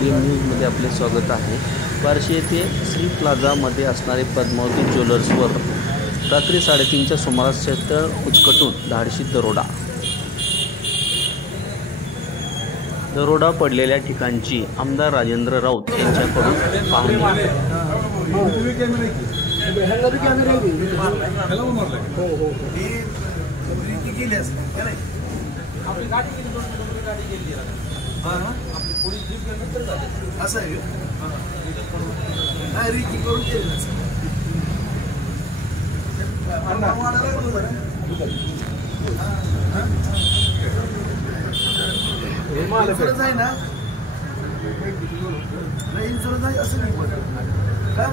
Daily न्यूजमध्ये आपले स्वागत आहे। बार्शी येथे श्री प्लाझामध्ये असणारे पद्मावती ज्वेलर्सवर रात्री 3:30च्या सुमारास शटर उचकटून धाडसी दरोडा पडलेल्या ठिकाणची आमदार राजेंद्र राऊत यांच्याकडून पाहणी। इन्शुरन्स आहे ना, इन्शुरन्स आहे असं नाही का?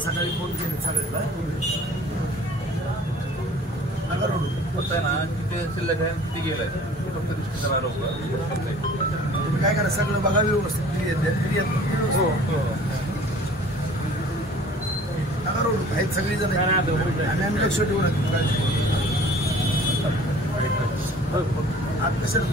सकाळी फोन केले चालेल होत आहे ना, तिथे शिल्लक आहे तिथे गेलाय फक्त दृष्टी काय करा, सगळं बघा व्यवस्थित नका रोड आहेत सगळी जण आम्ही लक्ष ठेवू नका। आत कशाला